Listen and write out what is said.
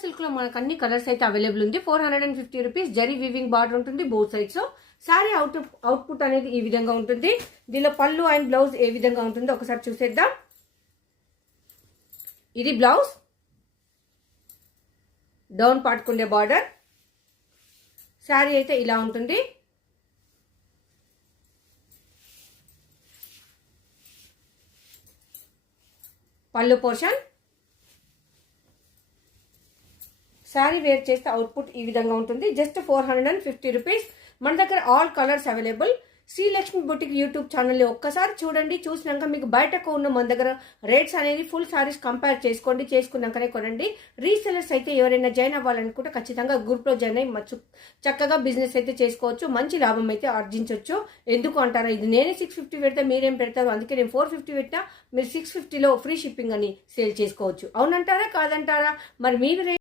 Silk లో మనకు అన్ని కలర్స్ అయితే అవైలబుల్ ఉంది. 450 రూపీస్. జరీ వీవింగ్ బార్డర్ ఉంటుంది బోత్ సైడ్స్. సారీ అవుట్పుట్ అనేది ఈ విధంగా ఉంటుంది. దీనిలో పళ్ళు అండ్ బ్లౌజ్ ఏ విధంగా ఉంటుందో ఒకసారి చూసేద్దాం. ఇది బ్లౌజ్, డౌన్ పాటుకుండే బార్డర్. శారీ అయితే ఇలా ఉంటుంది. పళ్ళు పోర్షన్. శారీ వేర్ చేస్తే అవుట్పుట్ ఈ విధంగా ఉంటుంది. Just 450 rupees. మన దగ్గర all colours available. Srilakshmi boutique YouTube ఛానల్ని ఒక్కసారి చూడండి. చూసినాక మీకు బయటకు ఉన్న మన దగ్గర రేట్స్ అనేది ఫుల్ సారీస్ కంపేర్ చేసుకోండి. చేసుకున్నాకనే కొనండి. రీసెలర్స్ అయితే ఎవరైనా జాయిన్ అవ్వాలనుకుంటే ఖచ్చితంగా గ్రూప్లో జాయిన్ అయ్యి చక్కగా బిజినెస్ అయితే చేసుకోవచ్చు. మంచి లాభం అయితే ఆర్జించవచ్చు. ఎందుకు అంటారా, ఇది నేనే 650 పెడతా మీరేం పెడతారు, అందుకే నేను 450 పెట్టా, మీరు 650లో ఫ్రీ షిప్పింగ్ అని సేల్ చేసుకోవచ్చు. అవునంటారా కాదంటారా? మరి మీరు